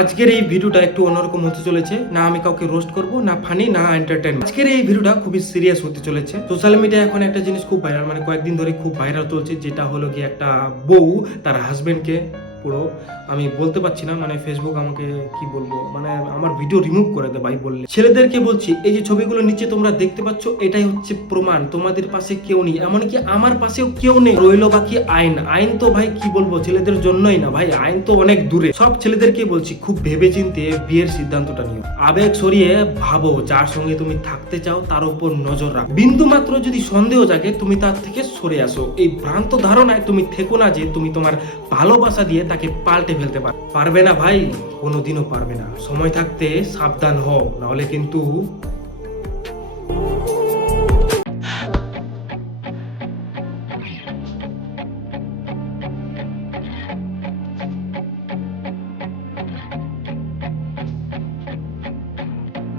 আজকের এই ভিডিওটা একটু অন্যরকম হতে চলেছে। না আমি কাউকে রোস্ট করব, না ফানি, না এন্টারটেইনমেন্ট। আজকের এই ভিডিওটা খুবই সিরিয়াস হতে চলেছে। সোশ্যাল মিডিয়ায় এখন একটা জিনিস খুব ভাইরাল, মানে কয়েকদিন ধরে খুব ভাইরাল চলছে, যেটা হলো কি একটা বউ তার হাজবেন্ডকে পুরো, আমি বলতে পারছি না, মানে ফেসবুক আমাকে কি বলবো, মানে আমার ভিডিও রিমুভ করে দেয় ভাই বললে। ছেলেদেরকে বলছি, এই যে ছবিগুলো নিচে তোমরা দেখতে পাচ্ছ, এটাই হচ্ছে প্রমাণ তোমাদের পাশে কেউ নেই, এমনকি আমার পাশেও কেউ নেই। রইলো বাকি আইন। আইন তো ভাই কি বলবো, ছেলেদের জন্যই না ভাই, আইন তো অনেক দূরে। সব ছেলেদেরকে বলছি, খুব ভেবেচিন্তে বিয়ের সিদ্ধান্তটা নিও। আবেগ সরিয়ে ভাবো, যার সঙ্গে তুমি থাকতে চাও তার উপর নজর রাখো। বিন্দু মাত্র যদি সন্দেহ জাগে, তুমি তার থেকে সরে আসো। এই ভ্রান্ত ধারণায় তুমি থেকো না যে তুমি তোমার ভালোবাসা দিয়ে তাকে পাল্টে ফেলতে পারবে না ভাই, কোনোদিনও পারবে না। সময় থাকতে সাবধান হও, নাহলে কিন্তু